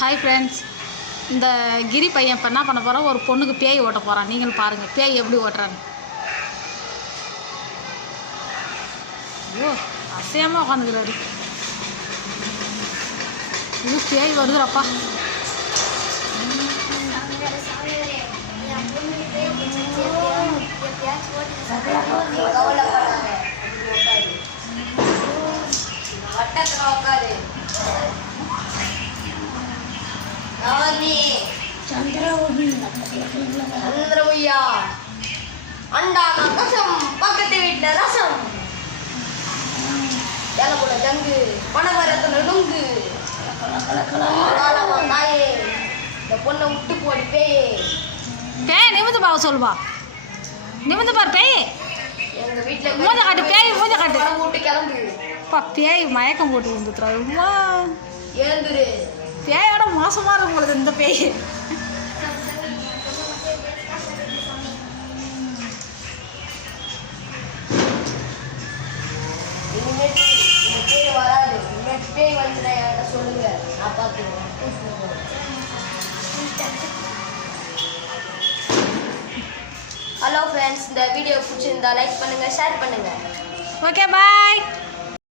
Hi friends, இந்த கிரி பையன் இப்போ என்ன பண்ண போகிறான், ஒரு பொண்ணுக்கு பேய் ஓட்ட போகிறான். நீங்களும் பாருங்கள் பேய் எப்படி ஓட்டுறான்னு. ஐயோ அசையமாக உட்காந்துக்கிறாரு. இது பேய் வருதுறப்பா. சந்திரவையா அண்டான கசம் பக்கத்து வீட்டுல ரசம் எலகுல ஜங்கு பணவரத்துல நுங்கு தாயே இந்த பொண்ணை விட்டு போடி பேயே. பேய் நிமிந்து பாவ சொல்லுவா, நிமிந்து பாரு பேய். எங்க வீட்டுல மூஞ்ச காட்டு பேய், மூஞ்ச காட்டு. விட்டு கிளம்பு அப்பா பேய் மயக்கம் போட்டு வந்துட்டுறா. எழுந்துரு. பேயோட மோசமாக இருக்கும் உங்களுக்கு இந்த பேய். இனிமேட்டு இந்த பேய் வராது. இனிமேட்டு பேய் வந்துட்டா என்கிட்ட சொல்லுங்க, நான் பார்த்துக்குவேன். ஹலோ ஃப்ரெண்ட்ஸ், இந்த வீடியோ பிடிச்சிருந்தா லைக் பண்ணுங்க, ஷேர் பண்ணுங்க. Okay bye.